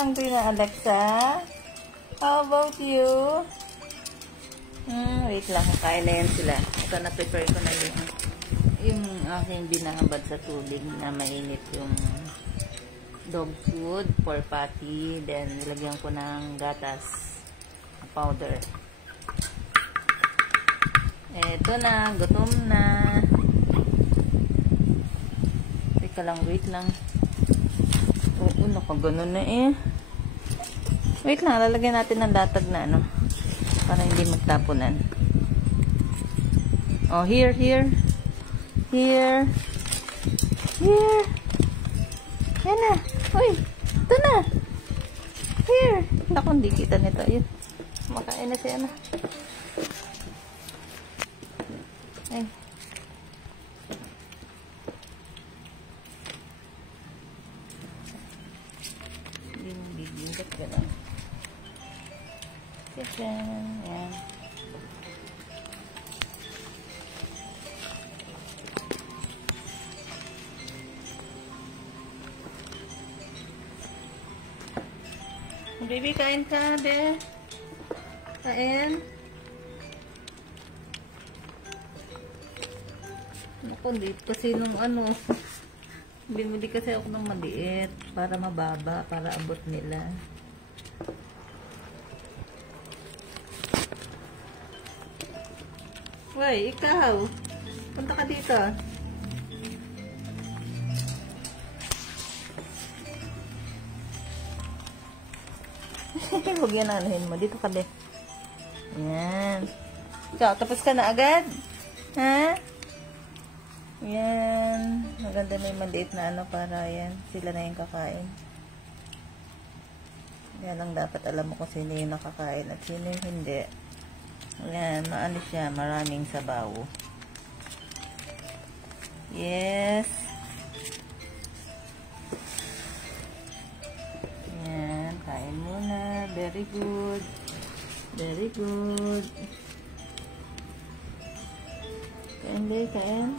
lang, Tina Alexa. How about you? Wait lang, kain na yan sila. Ito, na-prepare ko na yung aking binabad sa tubig na mainit yung dog food, pork patty, then nilagyan ko ng gatas powder. Eto na, gutom na. Teka lang, wait lang. Oo, nakaganon na eh. Wait lang, lalagyan natin ng latag na ano, para hindi magtapunan. Oh, here. Here. Yan na. Uy, ito na. Here. Naku, hindi kita nito. Ayun. Makain na siya na. Ay. Bigat ka lang. Chicken. Yan. Baby, kain ka, be. Kain. Naku, dito kasi nung ano. Bumili kasi ako ng maliit para mababa, para abot nila. Hoy, ikaw. Punta ka dito. Huwag yan anahin mo. Dito ka din. Yan. Ikaw, tapos ka na agad? Ha? Yan. Maganda may maliit na ano para yan. Sila na yung kakain. Yan ang dapat alam mo kung sino yung nakakain at sino yung hindi. Yan. Maano siya. Maraming sabaw. Yes. Yan. Kain muna. Very good. Very good. Kain din, kain.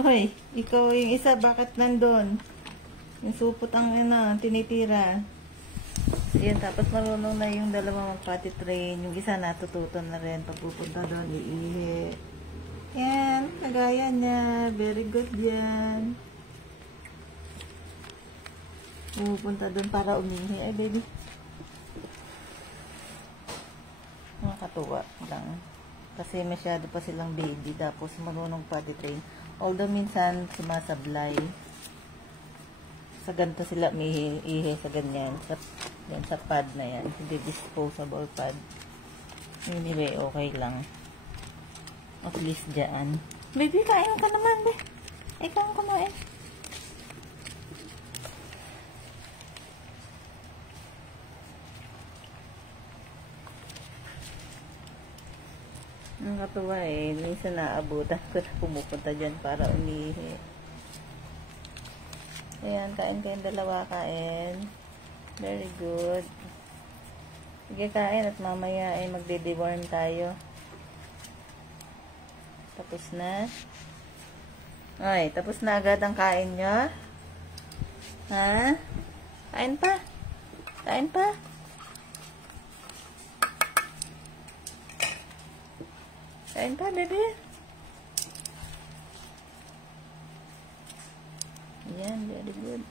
Hoy, ikaw yung isa, bakit nandun? Yung supot ang tinitira. Ayan, tapos marunong na yung dalawa mag-potty train. Yung isa natututo na rin. Pagpupunta doon, iihi. Yan, kagaya niya. Very good yan. Pupunta doon para umihi. Ay, baby. Nakakatuwa lang. Kasi masyado pa silang baby. Tapos marunong potty train. Although minsan sumasablay. Sa ganito sila may ihi sa ganyan. Yan, sa pad na yan. Hindi disposable pad. Anyway, okay lang. At least dyan. Baby, kain ka naman, be. Ikaw ang kumain. Nakatuwa eh. Minsan naabutan ko na pumupunta dyan para umihi. Ayan, kain kayong dalawa, kain. Very good. Sige, kain at mamaya ay magde-deworm tayo. Tapos na. Ay, tapos na agad ang kain nyo. Ha? Kain pa? Kain pa? Kain pa, baby? Ayan, very good.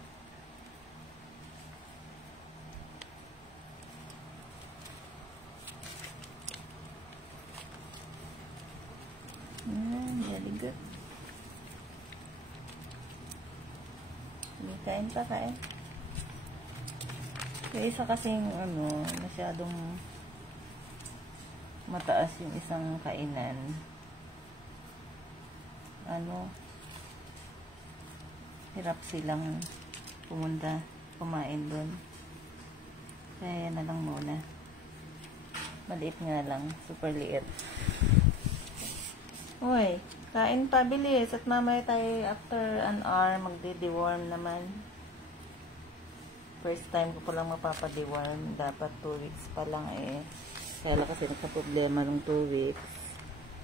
Very good. Kain pa, kain. Yung isa kasing, masyadong mataas yung isang kainan. Hirap silang kumain doon. Kaya yan na lang muna. Maliit nga lang. Super liit. Uy, kain pa, bilis. At mamaya tayo after an hour magde-deworm naman. First time ko palang mapapadiwan. Dapat 2 weeks pa lang eh. Kaya lang kasi nagka-problema nung 2 weeks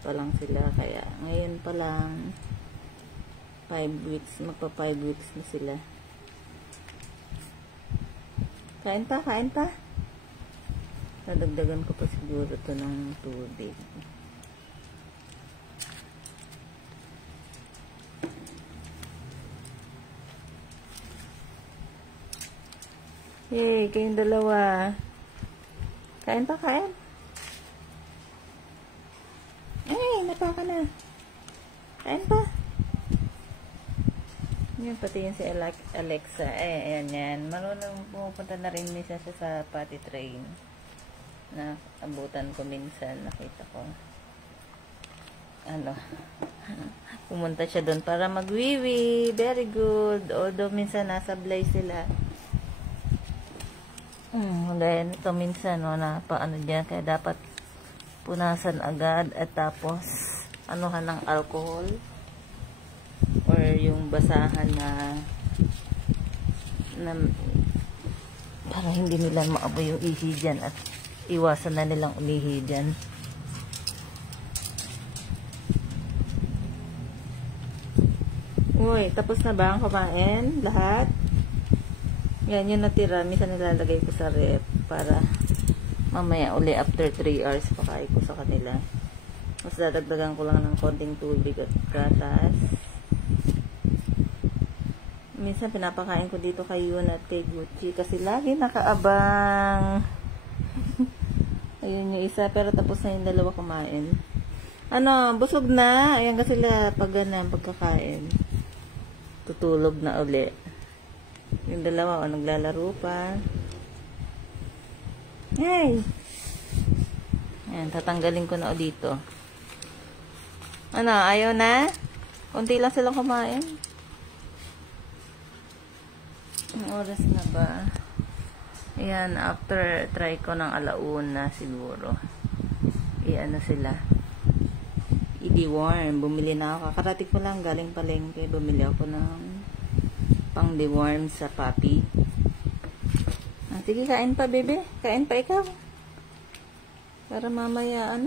pa lang sila. Kaya ngayon pa lang 5 weeks. Magpa 5 weeks na sila. Kain pa, kain pa. Nadagdagan ko pa siguro ito ng tubig. Yay, kayong dalawa. Kain pa, kain. Ay, napaka na. Kain pa. Yun, pati yun si Alexa. Ayan yan. Marunong pumupunta na rin minsan siya sa potty train. Na abutan ko minsan. Nakita ko. Pumunta siya doon para magwiwi. Very good. Although minsan nasablay sila. Dahil ito minsan, paano dyan. Kaya dapat punasan agad. At tapos, anuhan ng alcohol. Or yung basahan na para hindi nila maaboy yung ihi dyan at iwasan na nilang umihi dyan. Uy, tapos na ba ang kumain? Lahat? Yan, yung natira. Minsan nilalagay ko sa rep para mamaya uli after 3 hours pakain ko sa kanila. Mas dadagdagan ko lang ng konting tubig at gatas. Minsan pinapakain ko dito kay Yun at kay Gucci kasi lagi nakaabang. Ayun yung isa, pero tapos na yung dalawa kumain. Busog na. Ayan kasi sila pag pagkakain. Tutulog na uli. Yung dalawa, naglalaro pa. Hey! Ayan, tatanggalin ko na dito. Ayaw na? Kunti lang silang kumain. Ang oras na ba? Ayan, after try ko ng alauna siguro. Sila. I-deworm. Bumili na ako. Kakarating ko lang galing palengke. Bumili ako ng pang-deworm sa puppy. Sige, kain pa, bebe. Kain pa ikaw. Para mamaya,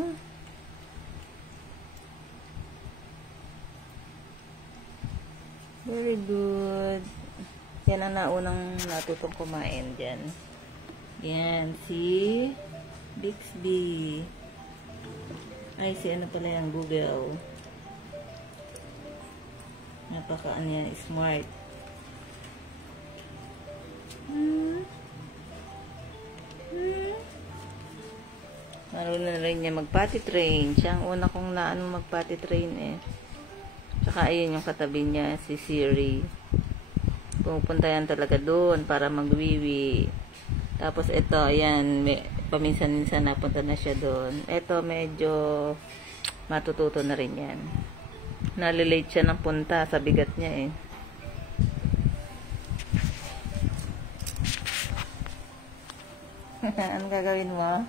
Very good. Yan ang naunang natutong kumain dyan. Yan, si Bixby. Ay, si pala yung Google. Napakaan yan, smart. Marunong na rin niya mag-potty train. Siya ang una kong mag-potty train eh. Tsaka ayun yung katabi niya, si Siri. Pumupunta yan talaga doon para magwiwi. Tapos ito, ayan, paminsan-minsan napunta na siya doon. Ito, medyo matututo na rin yan. Nalilate siya ng punta sa bigat niya eh. Anong gagawin mo?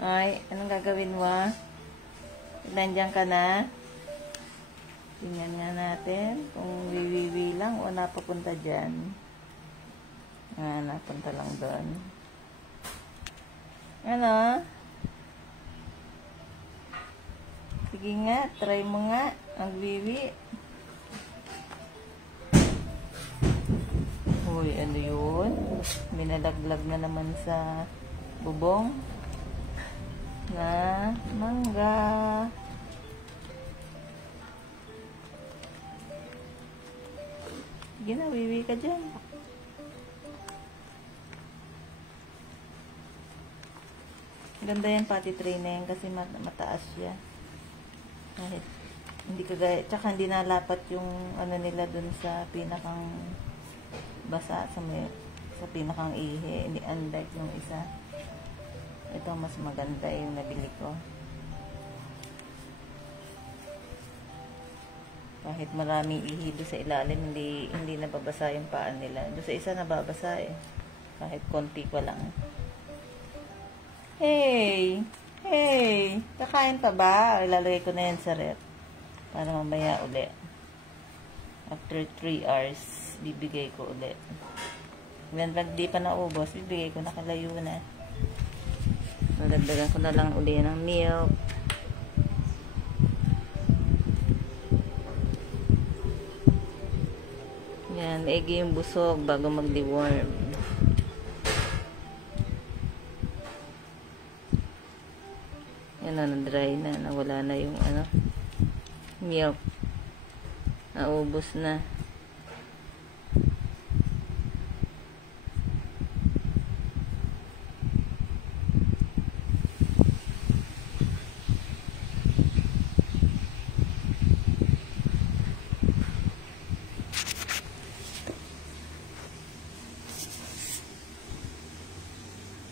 Ay, anong gagawin mo? Nandiyan ka na? Tingnan nga natin kung wiwiwi lang o napapunta dyan. Napunta lang doon. Sige nga, try mo nga ang wiwi. Uy, ano yun? Minalaglag na naman sa bubong na mangga. Sige na, wiwi ka dyan. Ganda yan, potty train na yan kasi mataas siya. Kahit hindi kagaya, tsaka hindi nalapat yung nila dun sa pinakang basa, sa pinakang ihi. Hindi, unlike yung isa. Ito mas maganda yung nabili ko. Kahit maraming ihi doon sa ilalim, hindi nababasa yung paan nila. Doon sa isa nababasa eh. Kahit konti pa lang. Hey! Hey! Kakain pa ba? Ilalagay ko na yan sa rep. Para mamaya uli. After 3 hours, bibigay ko uli. Yan, pag di pa naubos, bibigay ko na kalayo na. Nalagdagan ko na lang uli ng milk. Yan, maigi yung busog bago mag-deworm. Yan na, na-dry na. Nawala na yung milk. Naubos na.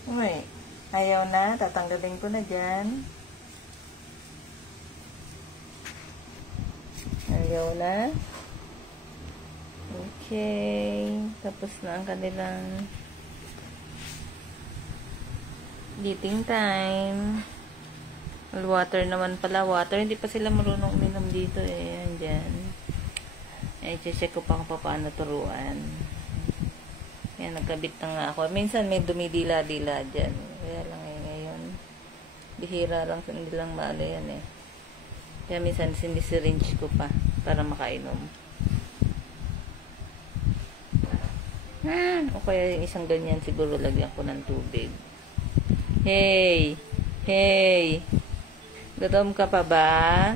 Uy, ayaw na. Tatanggalin ko na dyan. Ayaw na. Okay. Tapos na ang kanilang eating time. Water naman pala. Water. Hindi pa sila marunong uminom dito eh. Yan dyan. Ay, check ko pa kung paano turuan. Yan, nagkabit na nga ako. Minsan may dumidila-dila dyan. Kaya lang ngayon. Bihira lang, hindi lang maalo yan eh. Kaya minsan sinisiringe ko pa para makainom. O kaya yung isang ganyan siguro lagyan ko ng tubig. Hey! Hey! Gutom ka pa ba?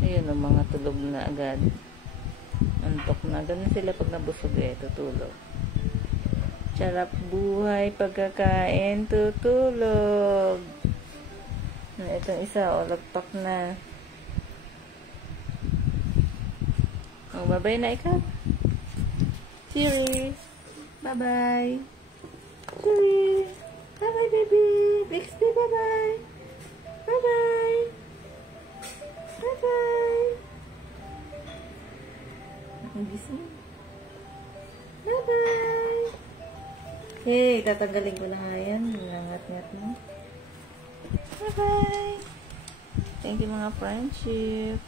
Ayun o, mga tulog na agad. Antok na. Ganun sila pag nabusog eh. Tutulog. Charap buhay. Pagkakain. Tutulog. Itong isa. O, lagpak na. O, bye-bye na ikaw. Cheers. Bye-bye. Cheers. Bye-bye, baby. Bixby, bye-bye. Bye-bye. Bye-bye. Bye-bye! Hey, tatanggalin ko na nga yan. Nangat-ngat mo. Bye-bye! Thank you mga friendship.